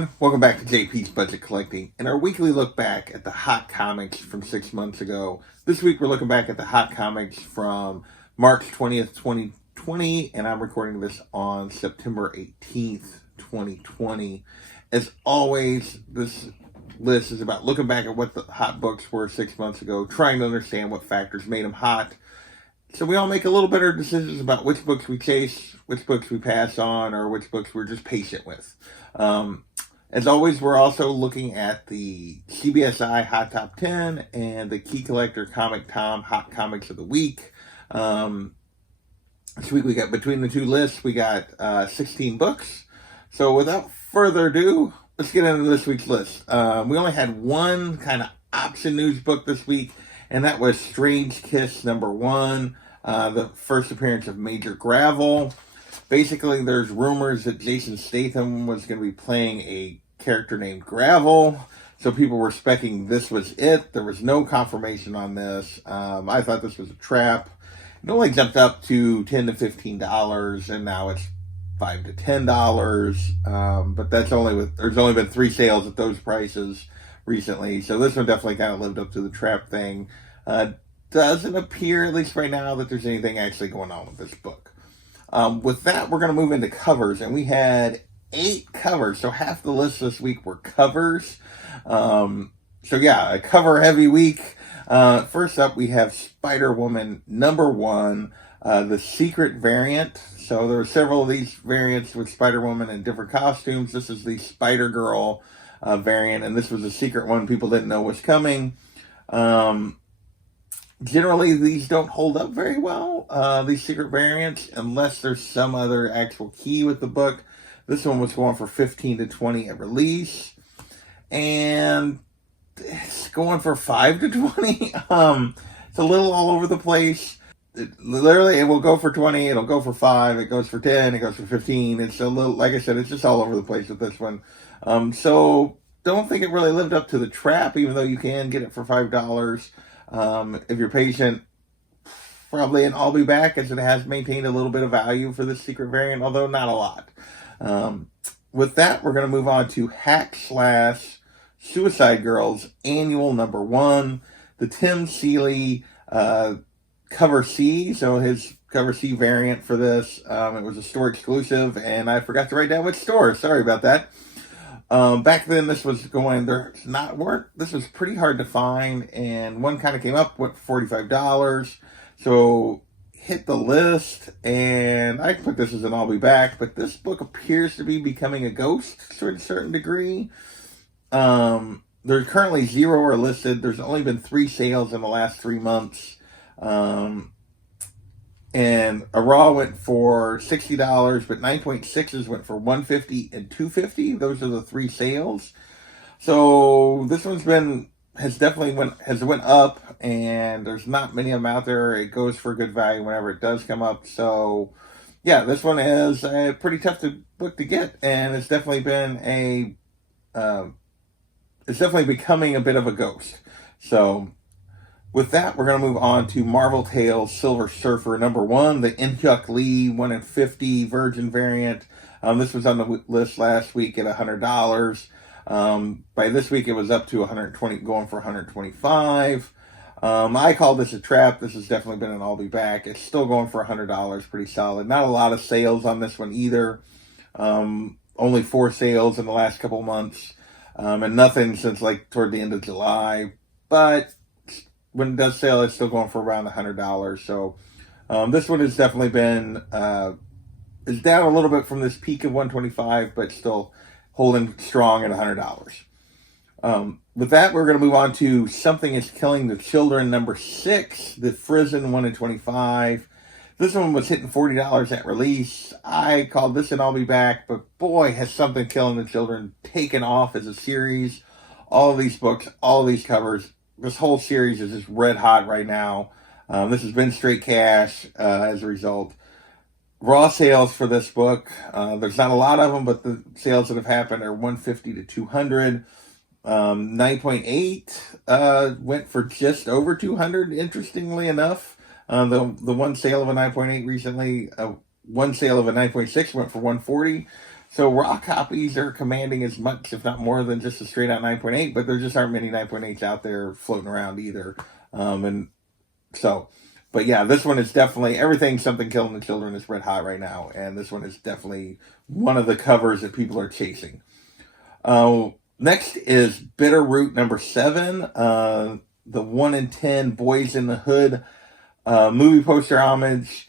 everyone, welcome back to JP's Budget Collecting and our weekly look back at the hot comics from 6 months ago. This week we're looking back at the hot comics from March 20th, 2020, and I'm recording this on September 18th, 2020. As always, this list is about looking back at what the hot books were 6 months ago, trying to understand what factors made them hot, so we all make a little better decisions about which books we chase, which books we pass on, or which books we're just patient with. As always, we're also looking at the CBSI Hot Top 10 and the Key Collector Comic Tom Hot Comics of the Week. This week we got, between the two lists, we got 16 books. So without further ado, let's get into this week's list. We only had one kind of option news book this week, and that was Strange Kiss #1, the first appearance of Major Gravel. Basically, there's rumors that Jason Statham was going to be playing a character named Gravel, so people were specking this was it. There was no confirmation on this. I thought this was a trap. It only jumped up to $10 to $15, and now it's $5 to $10. But that's only with, there's only been 3 sales at those prices recently, so this one definitely kind of lived up to the trap thing. Doesn't appear, at least right now, that there's anything actually going on with this book. With that, we're going to move into covers, and we had 8 covers, so half the list this week were covers. So yeah, a cover heavy week. First up, we have Spider-Woman #1, the secret variant. So there are several of these variants with Spider-Woman in different costumes. This is the Spider-Girl variant, and this was a secret one people didn't know was coming. Generally, these don't hold up very well, these secret variants, unless there's some other actual key with the book. This one was going for $15 to $20 at release, and it's going for $5 to $20. It's a little all over the place. Literally, it will go for $20, it'll go for $5, it goes for $10, it goes for $15. It's a little, like I said, it's just all over the place with this one. So don't think it really lived up to the trap, even though you can get it for $5. If you're patient, probably an I'll be back, as it has maintained a little bit of value for this secret variant, although not a lot. With that, we're going to move on to Hack Slash Suicide Girls Annual #1, the Tim Seeley Cover C. So his Cover C variant for this, it was a store exclusive, and I forgot to write down which store. Sorry about that. Back then, this was going, this was pretty hard to find, and one kind of came up, went for $45, so hit the list, and I put this as an I'll be back, but this book appears to be becoming a ghost to a certain degree. There's currently 0 are listed. There's only been 3 sales in the last 3 months. And a raw went for $60, but 9.6s went for $150 and $250. Those are the 3 sales. So this one's went up, and there's not many of them out there. It goes for good value whenever it does come up. So yeah, this one is a pretty tough book to get, and it's definitely been it's definitely becoming a bit of a ghost. So with that, we're going to move on to Marvel Tales Silver Surfer #1, the In-Hyuk Lee 1 in 50 Virgin variant. This was on the list last week at $100. By this week, it was up to $120, going for $125. I call this a trap. This has definitely been an I'll be back. It's still going for $100, pretty solid. Not a lot of sales on this one either. Only 4 sales in the last couple months, and nothing since like toward the end of July. But when it does sell, it's still going for around $100. So this one has definitely been is down a little bit from this peak of $125, but still holding strong at $100. With that, we're going to move on to Something is Killing the Children #6, the Frizzen 1 in 25. This one was hitting $40 at release. I called this an I'll be back, but boy, has Something Killing the Children taken off as a series. All of these books, all of these covers, this whole series is just red hot right now. This has been straight cash as a result. Raw sales for this book, there's not a lot of them, but the sales that have happened are $150 to $200. 9.8 went for just over $200, interestingly enough. The one sale of a 9.8 recently, one sale of a 9.6 went for $140. So raw copies are commanding as much, if not more, than just a straight out 9.8, but there just aren't many 9.8s out there floating around either. And so, but yeah, this one is definitely, everything Something Killing the Children is red hot right now, and this one is definitely one of the covers that people are chasing. Next is Bitterroot number 7, the 1 in 10 Boys in the Hood movie poster homage.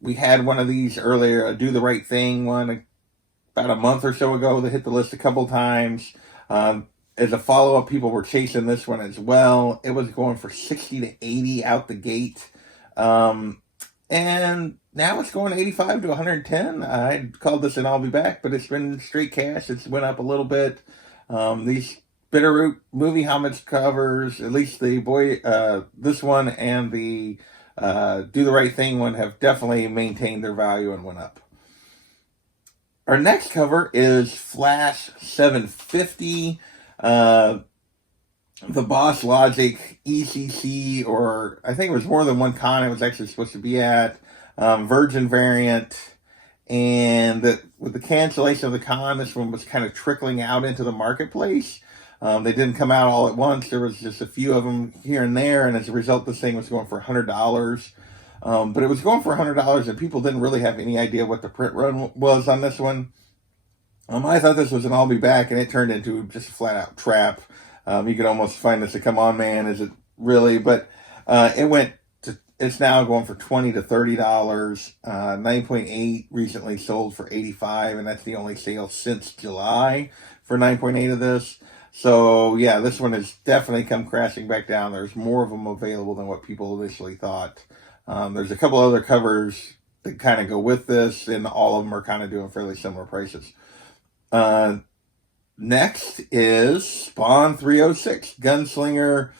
We had one of these earlier, a Do the Right Thing one, about a month or so ago, that hit the list a couple times. As a follow-up, people were chasing this one as well. It was going for 60 to 80 out the gate. And now it's going 85 to 110. I called this an I'll Be Back, but it's been straight cash. It's went up a little bit. These Bitterroot movie homage covers, at least the this one and the Do the Right Thing one, have definitely maintained their value and went up. Our next cover is Flash 750. The Boss Logic ECC, or I think it was more than one con it was actually supposed to be at, Virgin variant, and with the cancellation of the con, this one was kind of trickling out into the marketplace. They didn't come out all at once. There was just a few of them here and there, and as a result, this thing was going for $100. But it was going for $100, and people didn't really have any idea what the print run was on this one. I thought this was an I'll Be Back, and it turned into just a flat-out trap. You could almost find this a come on, man, is it really? But it's now going for $20 to $30. 9.8 recently sold for $85, and that's the only sale since July for 9.8 of this. So yeah, this one has definitely come crashing back down. There's more of them available than what people initially thought. There's a couple other covers that kind of go with this, and all of them are kind of doing fairly similar prices. Next is Spawn 306 Gunslinger,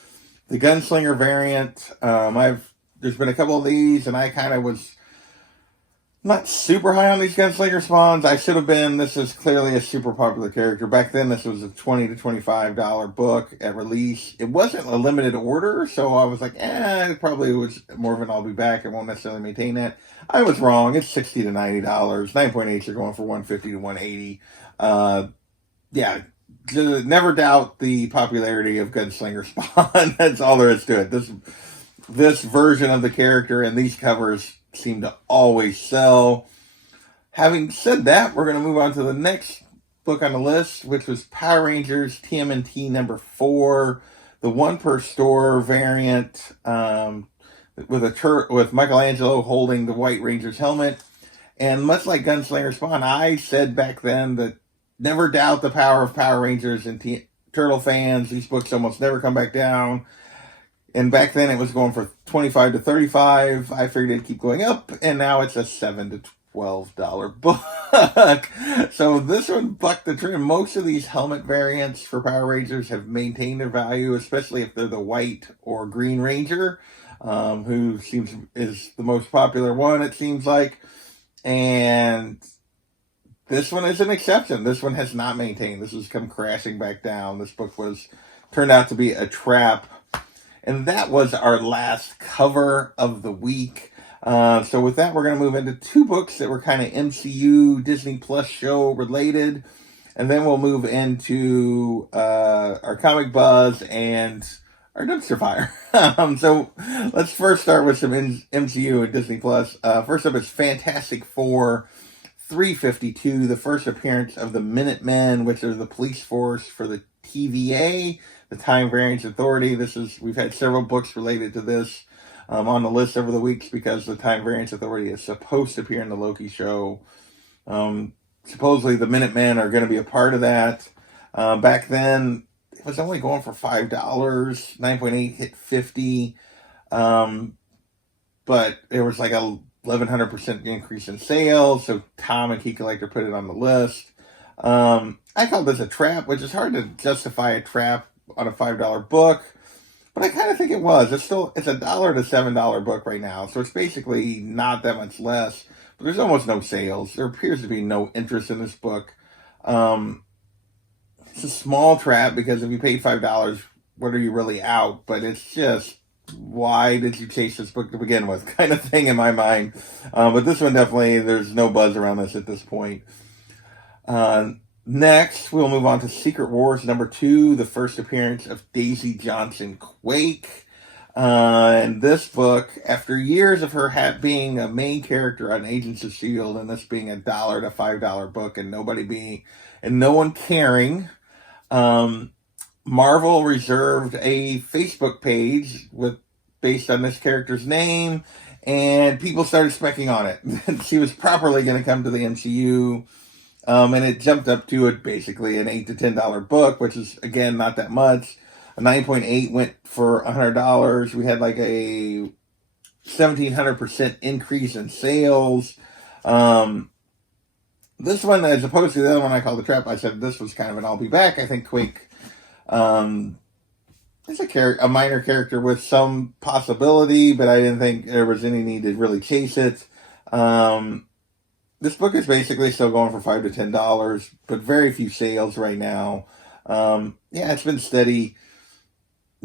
the Gunslinger variant. There's been a couple of these, and I kind of was not super high on these Gunslinger Spawns. I should have been. This is clearly a super popular character. Back then, this was a $20 to $25 book at release. It wasn't a limited order, so I was like, it probably was more of an I'll Be Back. It won't necessarily maintain that. I was wrong. It's $60 to $90. 9.8s are going for $150 to $180. Yeah, never doubt the popularity of Gunslinger Spawn. That's all there is to it. This version of the character and these covers seem to always sell. Having said that, we're going to move on to the next book on the list, which was Power Rangers TMNT number 4, the 1 per store variant, with Michelangelo holding the White Ranger's helmet. And much like Gunslinger Spawn, I said back then that never doubt the power of Power Rangers and Turtle fans. These books almost never come back down. And back then it was going for $25 to $35. I figured it'd keep going up, and now it's a $7 to $12 book. So this one bucked the trend. Most of these helmet variants for Power Rangers have maintained their value, especially if they're the white or green Ranger, who is the most popular one, it seems like. And this one is an exception. This one has not maintained. This has come crashing back down. This book turned out to be a trap. And that was our last cover of the week. So with that, we're going to move into 2 books that were kind of MCU, Disney Plus show related. And then we'll move into our Comic Buzz and our Dumpster Fire. So let's first start with some MCU and Disney Plus. First up is Fantastic Four 352, the first appearance of the Minutemen, which are the police force for the TVA, the Time Variance Authority. We've had several books related to this on the list over the weeks because the Time Variance Authority is supposed to appear in the Loki show. Supposedly the Minutemen are going to be a part of that. Back then, it was only going for $5. 9.8 hit 50. But there was like a 1,100% increase in sales, so Tom and Key Collector put it on the list. I call this a trap, which is hard to justify a trap on a $5 book, but I kind of think it was. It's $1 to $7 book right now, so it's basically not that much less, but there's almost no sales. There appears to be no interest in this book. It's a small trap because if you paid $5, what are you really out? But it's just, why did you chase this book to begin with, kind of thing in my mind. But this one definitely, there's no buzz around this at this point. Uh, Next, we'll move on to Secret Wars #2, the first appearance of Daisy Johnson Quake. In this book, after years of her being a main character on Agents of S.H.I.E.L.D. and this being $1 to $5 book and no one caring, Marvel reserved a Facebook page based on this character's name, and people started specking on it. She was properly going to come to the MCU, and it jumped up to it basically an $8 to $10 book, which is again not that much. A 9.8 went for $100. We had like a 1,700% increase in sales. This one, as opposed to the other one I called The Trap, I said this was kind of an I'll be back. I think Quake is a minor character with some possibility, but I didn't think there was any need to really chase it. This book is basically still going for $5 to $10, but very few sales right now. It's been steady.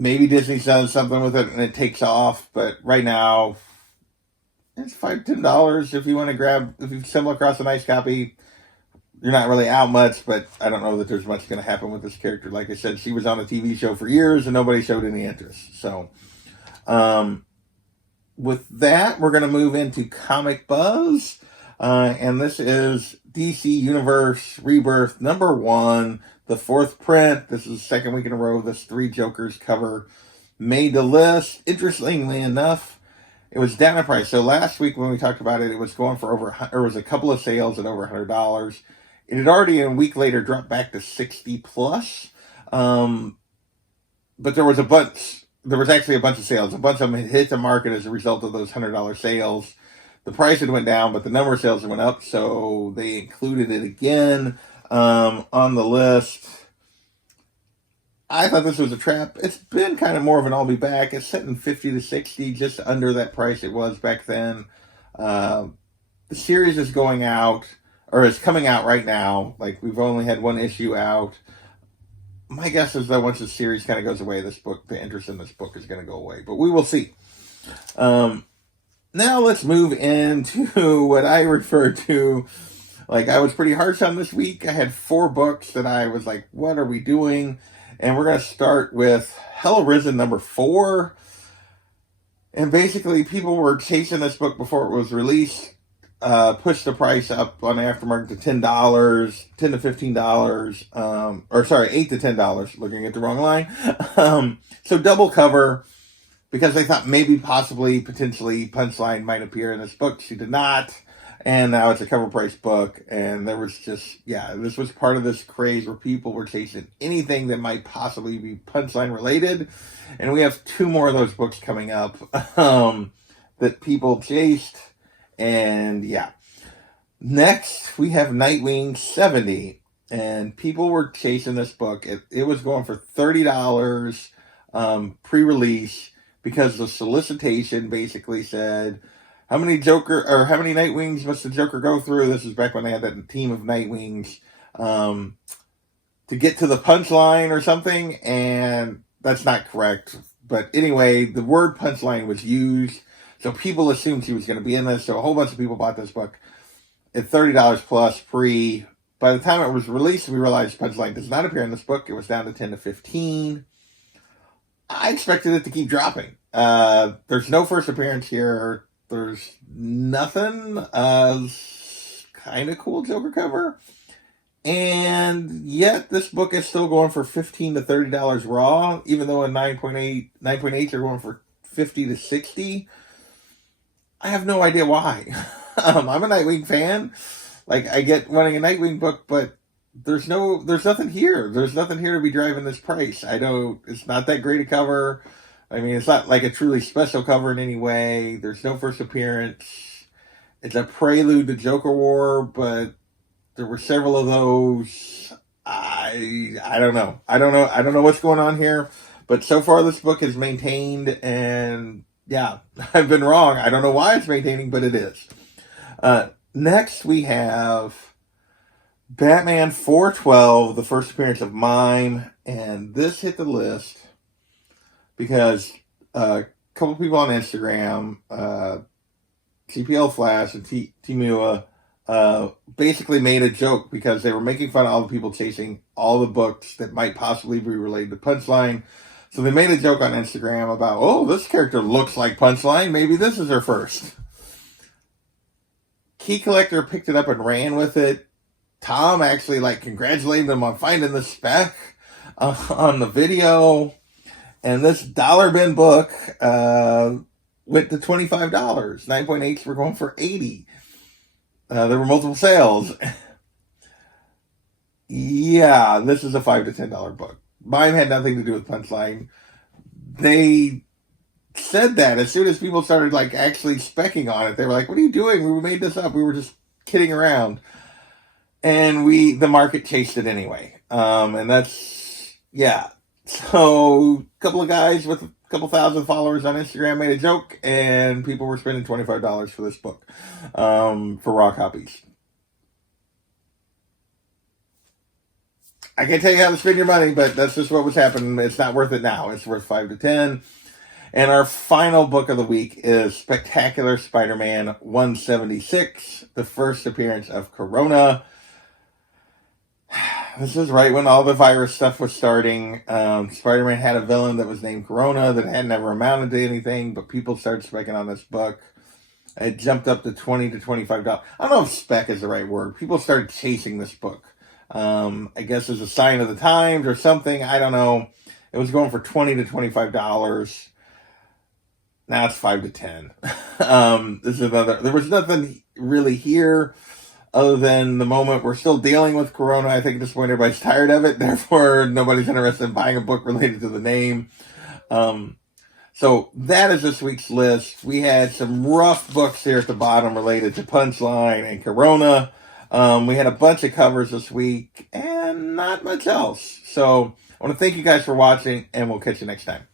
Maybe Disney does something with it and it takes off, but right now it's $5 to $10 if you want to if you stumble across a nice copy. You're not really out much, but I don't know that there's much going to happen with this character. Like I said, she was on a TV show for years and nobody showed any interest. So, with that, we're going to move into Comic Buzz. And this is DC Universe Rebirth #1, the 4th print. This is the second week in a row this 3 Jokers cover made the list. Interestingly enough, it was down in price. So last week when we talked about it, it was going for there was a couple of sales at over $100. It had already a week later dropped back to 60 plus. But there was actually a bunch of sales. A bunch of them hit the market as a result of those $100 sales. The price had went down, but the number of sales went up, so they included it again on the list. I thought this was a trap. It's been kind of more of an I'll be back. It's sitting 50 to 60, just under that price it was back then. The series is going out, or is coming out right now. Like, we've only had one issue out. My guess is that once the series kind of goes away, the interest in this book is going to go away. But we will see. Now let's move into what I refer to, like, I was pretty harsh on this week. I had 4 books that I was like, what are we doing? And we're going to start with Hell Arisen #4. And basically, people were chasing this book before it was released, pushed the price up on the aftermarket to $10, $10 to $15, $8 to $10, looking at the wrong line. So double cover, because they thought maybe, possibly, potentially, Punchline might appear in this book. She did not. And now it's a cover price book. And there was this was part of this craze where people were chasing anything that might possibly be Punchline related. And we have 2 more of those books coming up that people chased. And next we have Nightwing 70. And people were chasing this book. It was going for $30 pre-release, because the solicitation basically said, how many Nightwings must the Joker go through? This is back when they had that team of Nightwings to get to the punchline or something, and that's not correct. But anyway, the word punchline was used, so people assumed she was going to be in this. So a whole bunch of people bought this book at $30 plus pre. By the time it was released, we realized punchline does not appear in this book. It was down to 10 to 15. I expected it to keep dropping. There's no first appearance here. There's nothing. Kind of cool Joker cover. And yet this book is still going for $15 to $30 raw, even though a 9.8 are going for 50 to 60. I have no idea why. I'm a Nightwing fan. Like, I get wanting a Nightwing book, but there's nothing here. There's nothing here to be driving this price. It's not that great a cover. I mean, it's not like a truly special cover in any way. There's no first appearance. It's a prelude to Joker War, but there were several of those. I don't know. I don't know what's going on here. But so far this book is maintained, and I've been wrong. I don't know why it's maintaining, but it is. Next we have Batman 412, the first appearance of Mime, and this hit the list because a couple people on Instagram, CPL Flash and Timua, basically made a joke because they were making fun of all the people chasing all the books that might possibly be related to Punchline. So they made a joke on Instagram about, oh, this character looks like Punchline. Maybe this is her first. Key Collector picked it up and ran with it. Tom actually congratulated them on finding the spec on the video. And this dollar bin book went to $25. 9.8s were going for $80. There were multiple sales. Yeah, this is a $5 to $10 book. Mine had nothing to do with Punchline. They said that as soon as people started actually specking on it, they were like, "What are you doing? We made this up. We were just kidding around." And the market chased it anyway. And that's, yeah. So a couple of guys with a couple thousand followers on Instagram made a joke, and people were spending $25 for this book for raw copies. I can't tell you how to spend your money, but that's just what was happening. It's not worth it now. It's worth $5 to $10. And our final book of the week is Spectacular Spider-Man 176, the first appearance of Corona. This is right when all the virus stuff was starting. Spider-Man had a villain that was named Corona that had never amounted to anything, but people started specking on this book. It jumped up to $20 to $25. I don't know if spec is the right word. People started chasing this book. I guess as a sign of the times or something. I don't know. It was going for $20 to $25. Now it's $5 to $10. This is another. There was nothing really here other than the moment we're still dealing with Corona. I think at this point everybody's tired of it. Therefore, nobody's interested in buying a book related to the name. So that is this week's list. We had some rough books here at the bottom related to Punchline and Corona. We had a bunch of covers this week and not much else. So I want to thank you guys for watching, and we'll catch you next time.